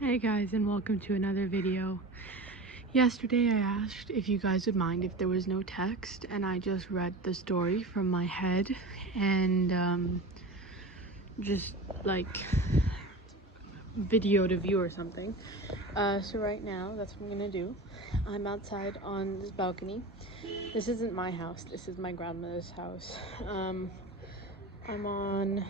Hey guys, and welcome to another video. Yesterday I asked if you guys would mind if there was no text, and I just read the story from my head and just like video to view or something. So right now that's what I'm gonna do. I'm outside on this balcony. This isn't my house, this is my grandmother's house. I'm on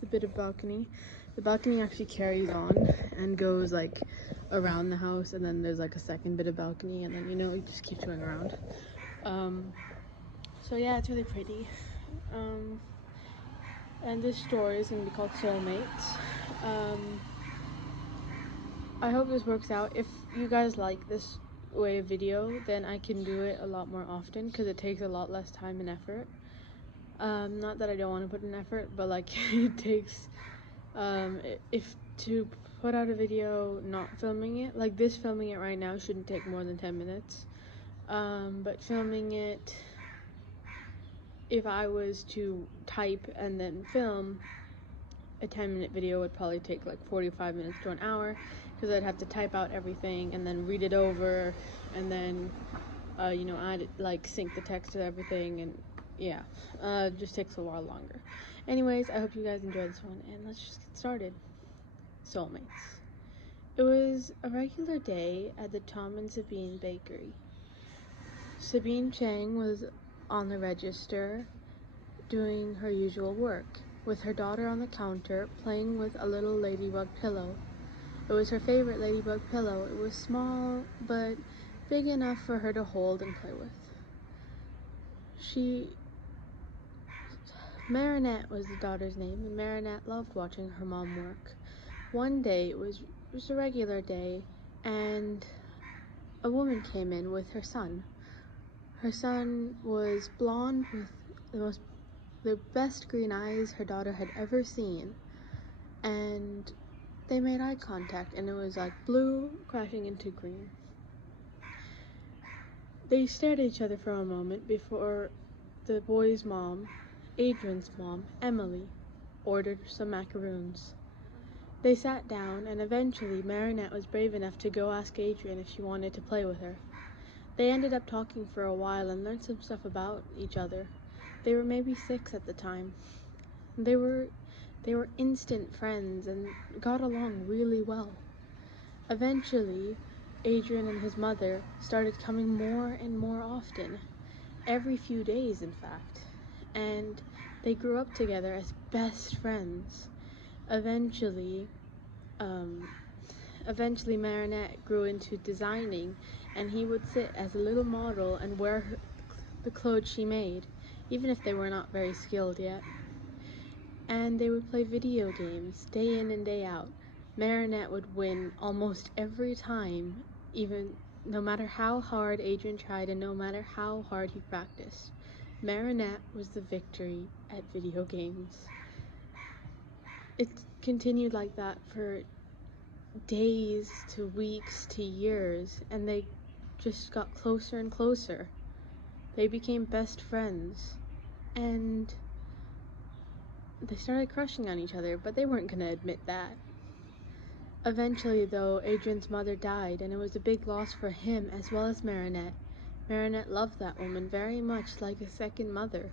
the bit of balcony. The balcony actually carries on and goes like around the house, and then there's like a second bit of balcony, and then it just keeps going around. So yeah, it's really pretty. And this story is gonna be called Soulmates. I hope this works out. If you guys like this way of video, then I can do it a lot more often because it takes a lot less time and effort. Not that I don't want to put in effort, but like it takes if to put out a video not filming it, like this, filming it right now shouldn't take more than 10 minutes, but filming it, if I was to type and then film, a 10-minute video would probably take like 45 minutes to an hour, because I'd have to type out everything and then read it over, and then add, like, sync the text to everything, and yeah, it just takes a while longer. Anyways, I hope you guys enjoy this one, and let's just get started. Soulmates. It was a regular day at the Tom and Sabine bakery. Sabine Chang was on the register doing her usual work, with her daughter on the counter playing with a little ladybug pillow. It was her favorite ladybug pillow. It was small, but big enough for her to hold and play with. Marinette was the daughter's name, and Marinette loved watching her mom work. One day, it was a regular day, and a woman came in with her son. Her son was blonde with the best green eyes her daughter had ever seen, and they made eye contact, and it was like blue crashing into green. They stared at each other for a moment before the boy's mom, Adrian's mom, Emily, ordered some macaroons. They sat down, and eventually Marinette was brave enough to go ask Adrian if she wanted to play with her. They ended up talking for a while and learned some stuff about each other. They were maybe 6 at the time. They were instant friends and got along really well. Eventually, Adrian and his mother started coming more and more often, every few days in fact, and they grew up together as best friends. Eventually Marinette grew into designing, and he would sit as a little model and wear the clothes she made, even if they were not very skilled yet. And they would play video games day in and day out. Marinette would win almost every time, even no matter how hard Adrian tried and no matter how hard he practiced. Marinette was the victory at video games. It continued like that for days to weeks to years, and they just got closer and closer. They became best friends, and they started crushing on each other, but they weren't going to admit that. Eventually, though, Adrian's mother died, and it was a big loss for him as well as Marinette. Marinette loved that woman very much, like a second mother.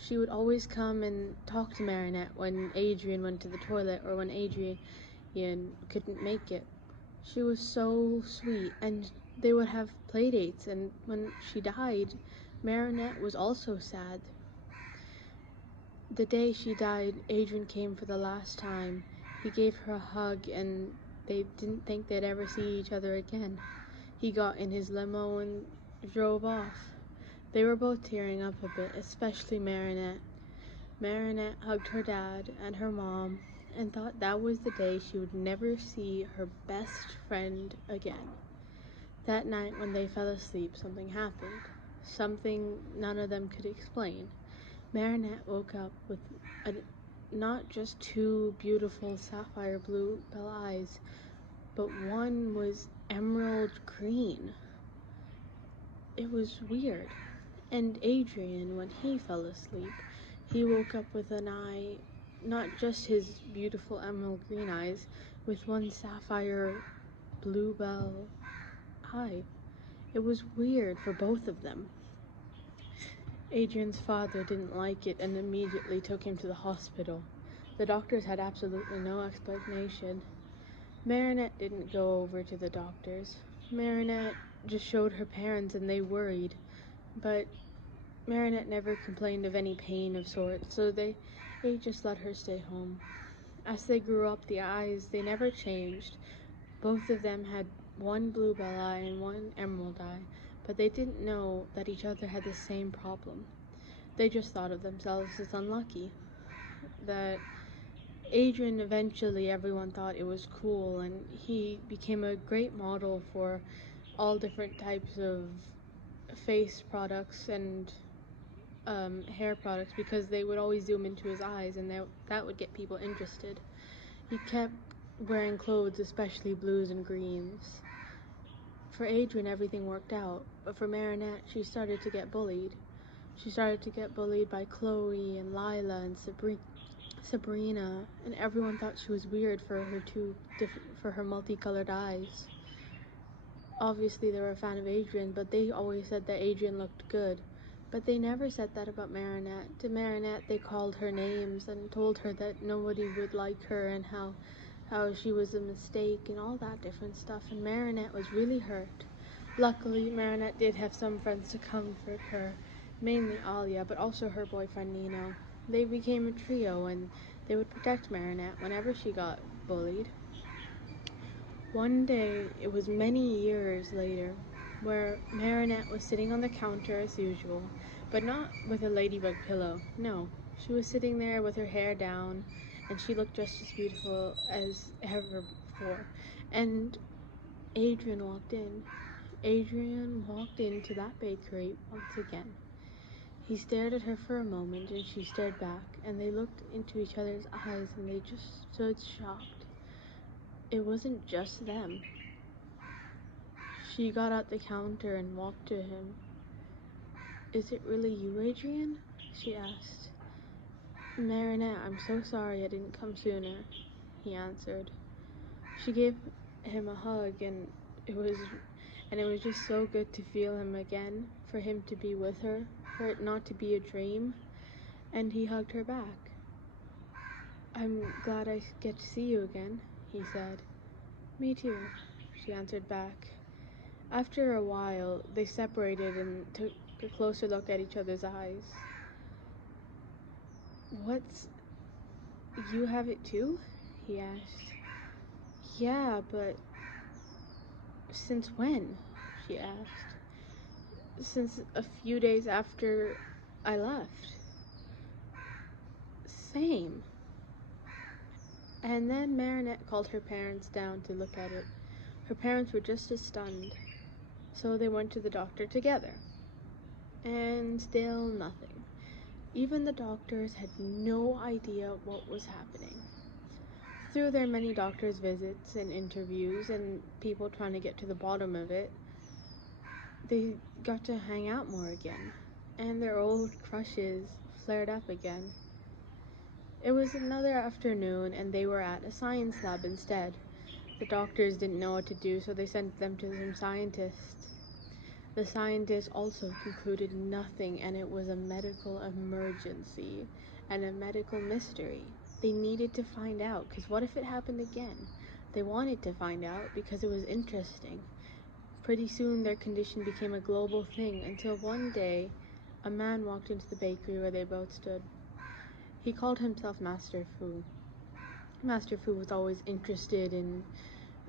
She would always come and talk to Marinette when Adrian went to the toilet or when Adrian couldn't make it. She was so sweet, and they would have play dates, and when she died, Marinette was also sad. The day she died, Adrian came for the last time. He gave her a hug, and they didn't think they'd ever see each other again. He got in his limo and drove off. They were both tearing up a bit, especially Marinette. Marinette hugged her dad and her mom and thought that was the day she would never see her best friend again. That night when they fell asleep, something happened. Something none of them could explain. Marinette woke up with not just 2 beautiful sapphire blue eyes, but one was emerald green. It was weird. And Adrian, when he fell asleep, he woke up with an eye, not just his beautiful emerald green eyes, with one sapphire bluebell eye. It was weird for both of them. Adrian's father didn't like it and immediately took him to the hospital. The doctors had absolutely no explanation. Marinette didn't go over to the doctors. Marinette just showed her parents and they worried, but Marinette never complained of any pain of sorts, so they just let her stay home. As they grew up, the eyes, they never changed. Both of them had one bluebell eye and one emerald eye, but they didn't know that each other had the same problem. They just thought of themselves as unlucky. That Adrian, eventually everyone thought it was cool, and he became a great model for all different types of face products and hair products, because they would always zoom into his eyes, and that would get people interested. He kept wearing clothes, especially blues and greens. For Adrian, everything worked out, but for Marinette, she started to get bullied. She started to get bullied by Chloe and Lila and Sabrina, and everyone thought she was weird for her multicolored eyes. Obviously, they were a fan of Adrian, but they always said that Adrian looked good. But they never said that about Marinette. To Marinette, they called her names and told her that nobody would like her and how she was a mistake and all that different stuff. And Marinette was really hurt. Luckily, Marinette did have some friends to comfort her, mainly Alia, but also her boyfriend Nino. They became a trio and they would protect Marinette whenever she got bullied. One day, it was many years later, where Marinette was sitting on the counter as usual, but not with a ladybug pillow. No, she was sitting there with her hair down, and she looked just as beautiful as ever before. And Adrian walked in. Adrian walked into that bakery once again. He stared at her for a moment, and she stared back, and they looked into each other's eyes, and they just stood shocked. It wasn't just them. She got at the counter and walked to him. "Is it really you, Adrian?" she asked. "Marinette, I'm so sorry I didn't come sooner," he answered. She gave him a hug, and it was just so good to feel him again, for him to be with her, for it not to be a dream, and he hugged her back. "I'm glad I get to see you again," he said. "Me too," she answered back. After a while, they separated and took a closer look at each other's eyes. You have it too?" he asked. "Yeah, but since when?" she asked. "Since a few days after I left." "Same." And then Marinette called her parents down to look at it. Her parents were just as stunned. So they went to the doctor together. And still nothing. Even the doctors had no idea what was happening. Through their many doctors' visits and interviews and people trying to get to the bottom of it, they got to hang out more again. And their old crushes flared up again. It was another afternoon and they were at a science lab instead. The doctors didn't know what to do, so they sent them to some scientists. The scientists also concluded nothing, and it was a medical emergency and a medical mystery. They needed to find out, because what if it happened again? They wanted to find out because it was interesting. Pretty soon their condition became a global thing, until one day a man walked into the bakery where they both stood. He called himself Master Fu. Master Fu was always interested in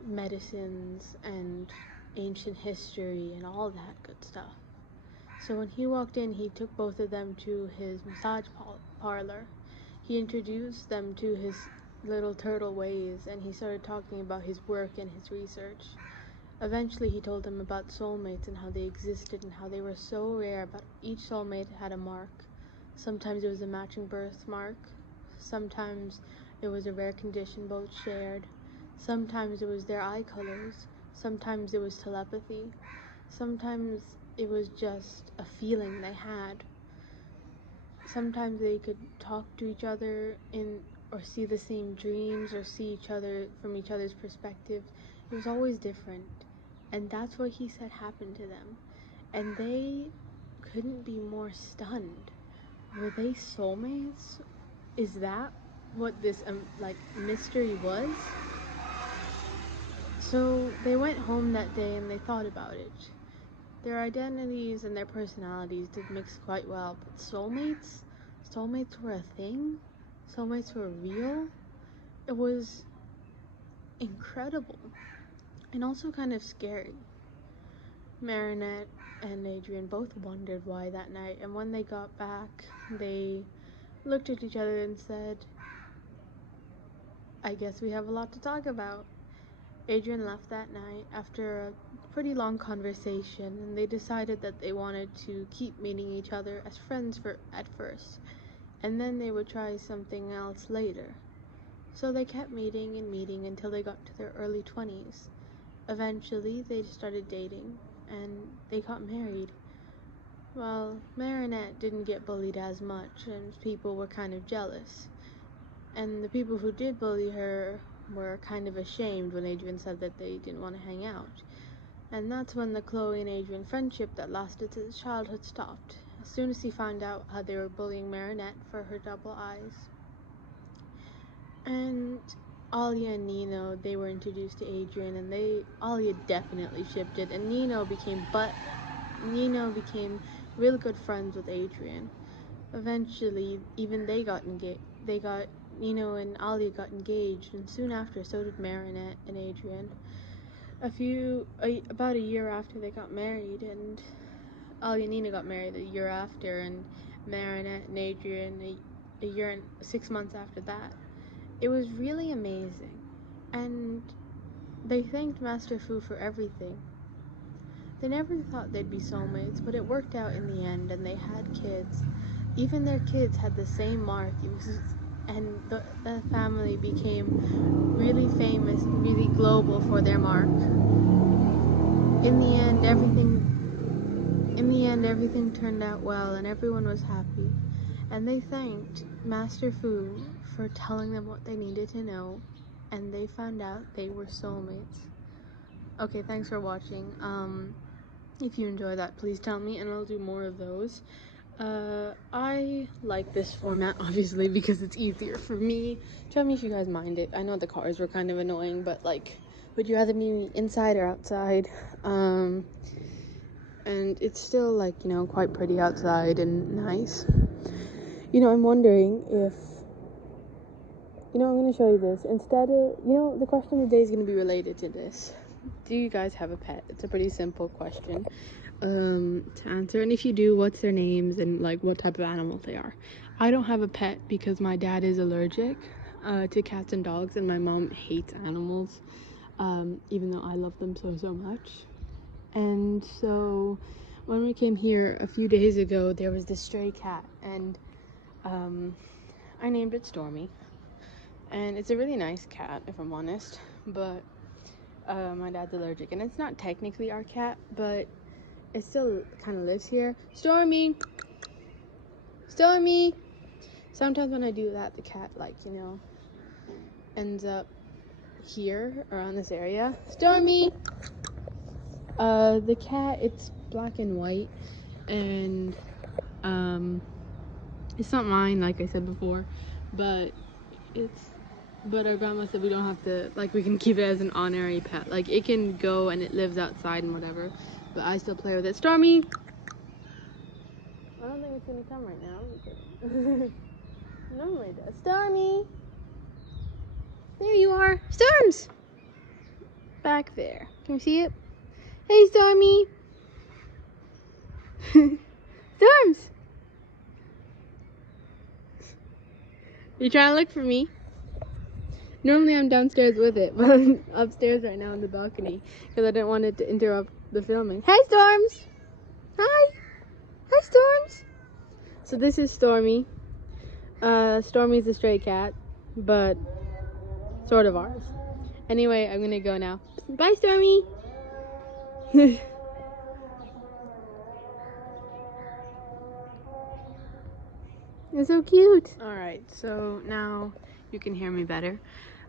medicines and ancient history and all that good stuff. So when he walked in, he took both of them to his massage parlor. He introduced them to his little turtle ways, and he started talking about his work and his research. Eventually he told them about soulmates and how they existed and how they were so rare, but each soulmate had a mark. Sometimes it was a matching birthmark, sometimes it was a rare condition both shared, sometimes it was their eye colors, sometimes it was telepathy, sometimes it was just a feeling they had. Sometimes they could talk to each other in or see the same dreams or see each other from each other's perspective. It was always different. And that's what he said happened to them. And they couldn't be more stunned. Were they soulmates? Is that what this mystery was? So they went home that day and they thought about it. Their identities and their personalities did mix quite well, but soulmates were a thing? Soulmates were real? It was incredible and also kind of scary. Marinette and Adrian both wondered why that night, and when they got back, they looked at each other and said, I guess we have a lot to talk about. Adrian left that night after a pretty long conversation, and they decided that they wanted to keep meeting each other as friends at first, and then they would try something else later. So they kept meeting and meeting until they got to their early 20s. Eventually, they started dating, and they got married. Well, Marinette didn't get bullied as much, and people were kind of jealous. And the people who did bully her were kind of ashamed when Adrian said that they didn't want to hang out. And that's when the Chloe and Adrian friendship that lasted to his childhood stopped, as soon as he found out how they were bullying Marinette for her double eyes. And Alia and Nino, they were introduced to Adrian, and Alia definitely shipped it, and Nino became really good friends with Adrian. Eventually, even they got engaged. Nino and Alia got engaged, and soon after, so did Marinette and Adrian. About a year after they got married, and Alia and Nino got married a year after, and Marinette and Adrian a year and 6 months after that. It was really amazing, and they thanked Master Fu for everything. They never thought they'd be soulmates, but it worked out in the end, and they had kids. Even their kids had the same mark, and the family became really famous, really global for their mark. In the end, everything turned out well, and everyone was happy. And they thanked Master Fu for telling them what they needed to know, and they found out they were soulmates. Okay, thanks for watching. If you enjoy that, please tell me, and I'll do more of those. I like this format, obviously, because it's easier for me. Tell me if you guys mind it. I know the cars were kind of annoying, but, would you rather be inside or outside? And it's still, quite pretty outside and nice. I'm wondering if, I'm going to show you this. Instead of, the question of the day is going to be related to this. Do you guys have a pet? It's a pretty simple question to answer. And if you do, what's their names and, what type of animal they are. I don't have a pet because my dad is allergic to cats and dogs, and my mom hates animals, even though I love them so much. And so when we came here a few days ago, there was this stray cat, and I named it Stormy, and it's a really nice cat, if I'm honest, but my dad's allergic, and it's not technically our cat, but it still kind of lives here. Stormy! Sometimes when I do that, the cat, ends up here, around this area. Stormy! The cat, it's black and white, and it's not mine, like I said before, but our grandma said we don't have to, we can keep it as an honorary pet. It can go and it lives outside and whatever, but I still play with it. Stormy! I don't think it's gonna come right now, because normally it does. Stormy! There you are! Storms! Back there. Can you see it? Hey, Stormy! Storms! You trying to look for me? Normally I'm downstairs with it, but I'm upstairs right now on the balcony because I didn't want it to interrupt the filming. Hey, Storms! Hi! Hi, Storms! So this is Stormy. Stormy's a stray cat, but sort of ours. Anyway, I'm gonna go now. Bye, Stormy! You're so cute! Alright, so now you can hear me better.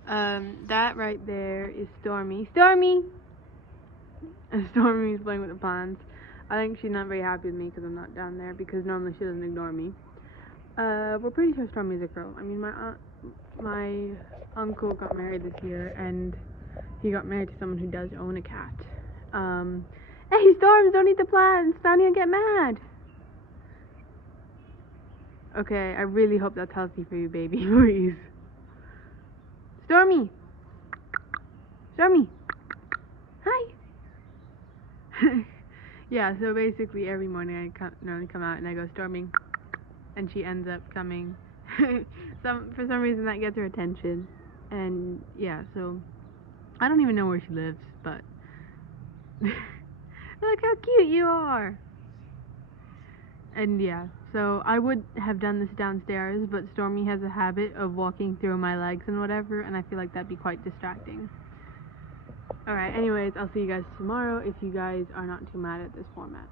That right there is Stormy. Stormy! And Stormy's playing with the plants. I think she's not very happy with me because I'm not down there, because normally she doesn't ignore me. We're pretty sure Stormy's a girl. I mean, my uncle got married this year, and he got married to someone who does own a cat. Hey, Storms, don't eat the plants. Fanny will get mad. Okay, I really hope that's healthy for you, baby. Please. Stormy. Stormy. Hi. Yeah, so basically every morning I come out and I go, Stormy, and she ends up coming. For some reason that gets her attention, and yeah, so I don't even know where she lives, but look how cute you are. And yeah, so I would have done this downstairs, but Stormy has a habit of walking through my legs and whatever, and I feel like that'd be quite distracting. Alright, anyways, I'll see you guys tomorrow if you guys are not too mad at this format.